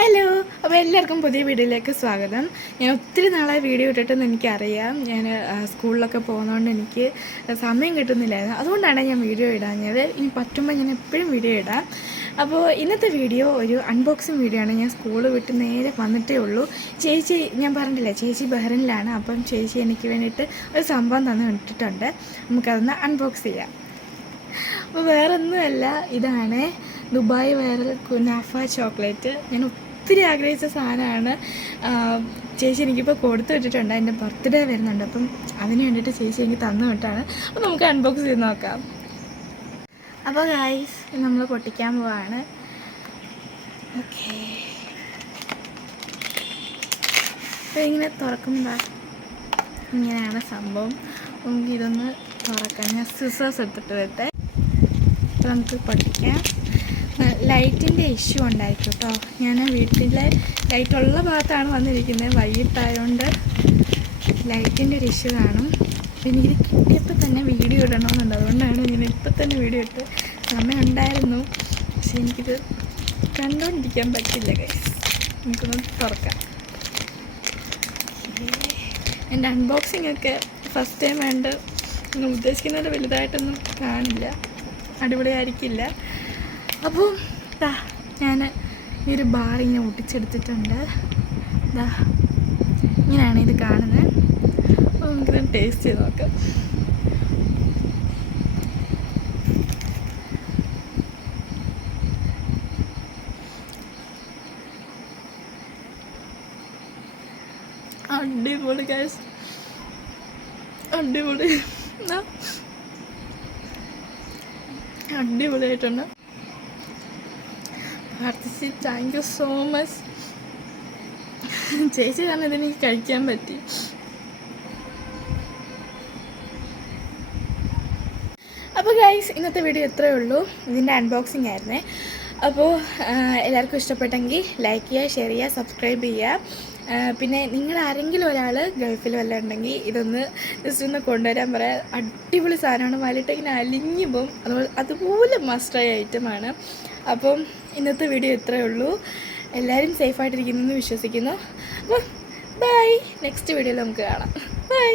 Hello, അപ്പോൾ എല്ലാവർക്കും പുതിയ വീഡിയോയിലേക്ക് സ്വാഗതം. ഞാൻ ഒത്തിരി നാളായി വീഡിയോ ഇട്ടിട്ടെന്ന് എനിക്കറിയാം. ഞാൻ സ്കൂളിലൊക്കെ പോകുന്നതുകൊണ്ട് എനിക്ക് സമയം കിട്ടുന്നില്ലായിരുന്നു. അതുകൊണ്ടാണ് ഞാൻ വീഡിയോ ഇടാഞ്ഞത്. ഇനി പറ്റുമ്പോൾ ഞാൻ എപ്പോഴും വീഡിയോ ഇടാം. അപ്പോൾ ഇന്നത്തെ വീഡിയോ ഒരു അൺബോക്സിങ് വീഡിയോ ആണ്. ഞാൻ സ്കൂൾ വിട്ട് നേരെ വന്നിട്ടേ ഉള്ളൂ. ചേച്ചി, ഞാൻ പറഞ്ഞില്ലേ, ചേച്ചി ബഹ്റിനിലാണ്. അപ്പം ചേച്ചി എനിക്ക് വേണ്ടിയിട്ട് ഒരു സംഭവം തന്നു ഇട്ടിട്ടുണ്ട്. നമുക്കതൊന്ന് അൺബോക്സ് ചെയ്യാം. അപ്പോൾ വേറൊന്നുമല്ല, ഇതാണ് ദുബായ് വൈറൽ കുനാഫ ചോക്ലേറ്റ്. ഞാൻ ഒത്തിരി ആഗ്രഹിച്ച സാധനമാണ്. ചേച്ചി എനിക്കിപ്പോൾ കൊടുത്തു വിട്ടിട്ടുണ്ട്. എൻ്റെ ബർത്ത്ഡേ വരുന്നുണ്ട്. അപ്പം അതിന് വേണ്ടിയിട്ട് ചേച്ചി എനിക്ക് തന്നു വിട്ടാണ്. അപ്പോൾ നമുക്ക് അൺബോക്സ് ചെയ്ത് നോക്കാം. അപ്പോൾ ഗൈസ്, നമ്മൾ പൊട്ടിക്കാൻ പോവാണ്. ഓക്കെ, അപ്പോൾ ഇങ്ങനെ തുറക്കുമ്പോൾ ഇങ്ങനെയാണ് സംഭവം. നമുക്ക് ഇതൊന്ന് തുറക്കാം. ഞാൻ സിസേഴ്സ് എടുത്തിട്ട് വരട്ടെ. അപ്പോൾ നമുക്ക് പൊട്ടിക്കാം. ലൈറ്റിൻ്റെ ഇഷ്യൂ ഉണ്ടായിരിക്കും കേട്ടോ. ഞാൻ വീട്ടിലെ ലൈറ്റുള്ള ഭാഗത്താണ് വന്നിരിക്കുന്നത്. വൈകിട്ടായതുകൊണ്ട് ലൈറ്റിൻ്റെ ഒരു ഇഷ്യൂ കാണും. അപ്പോൾ എനിക്കിത് കിട്ടിയപ്പോൾ തന്നെ വീഡിയോ ഇടണമെന്നുണ്ട്. അതുകൊണ്ടാണ് ഇങ്ങനെ ഇപ്പം തന്നെ വീഡിയോ ഇട്ട്. സമയം ഉണ്ടായിരുന്നു, പക്ഷെ എനിക്കിത് കണ്ടുകൊണ്ടിരിക്കാൻ പറ്റില്ല ഗൈസ്. നമുക്കൊന്ന് തുറക്കാം. എൻ്റെ അൺബോക്സിംഗ് ഒക്കെ ഫസ്റ്റ് ടൈം വേണ്ട. നിങ്ങൾ ഉദ്ദേശിക്കുന്നത് വലുതായിട്ടൊന്നും കാണില്ല, അടിപൊളിയായിരിക്കില്ല. അപ്പോൾ ഞാൻ ഈ ഒരു ബാർ ഇങ്ങനെ ഒട്ടിച്ചെടുത്തിട്ടുണ്ട്. ഇങ്ങനെയാണ് ഇത് കാണുന്നത്. അപ്പോൾ നമുക്കിത് ടേസ്റ്റ് ചെയ്ത് നോക്കാം. അടിപൊളി ഗൈസ്, അടിപൊളി, അടിപൊളിയായിട്ടുണ്ട്. പ്രാർത്ഥിച്ച് താങ്ക് യു സോ മച്ച്. ചേച്ചി കാരണം ഇതെനിക്ക് കഴിക്കാൻ പറ്റി. അപ്പോൾ ഗൈസ്, ഇന്നത്തെ വീഡിയോ ഇത്രയേ ഉള്ളൂ. ഇതിൻ്റെ അൺബോക്സിങ് ആയിരുന്നേ. അപ്പോൾ എല്ലാവർക്കും ഇഷ്ടപ്പെട്ടെങ്കിൽ ലൈക്ക് ചെയ്യുക, ഷെയർ ചെയ്യുക, സബ്സ്ക്രൈബ് ചെയ്യുക. പിന്നെ നിങ്ങൾ ആരെങ്കിലും ഒരാൾ ഗൾഫിൽ വല്ലതും ഉണ്ടെങ്കിൽ ഇതൊന്ന് ജസ്റ്റ് ഒന്ന് കൊണ്ടുവരാൻ പറയാം. അടിപൊളി സാധനമാണ്. വലിയിട്ട് ഇങ്ങനെ അലിഞ്ഞു പോകും. അതുപോലെ മസ്റ്റായ ഐറ്റമാണ്. അപ്പം ഇന്നത്തെ വീഡിയോ ഇത്രയേ ഉള്ളൂ. എല്ലാവരും സേഫായിട്ടിരിക്കുന്നു എന്ന് വിശ്വസിക്കുന്നു. അപ്പോൾ ബൈ. നെക്സ്റ്റ് വീഡിയോയിൽ നമുക്ക് കാണാം. ബൈ.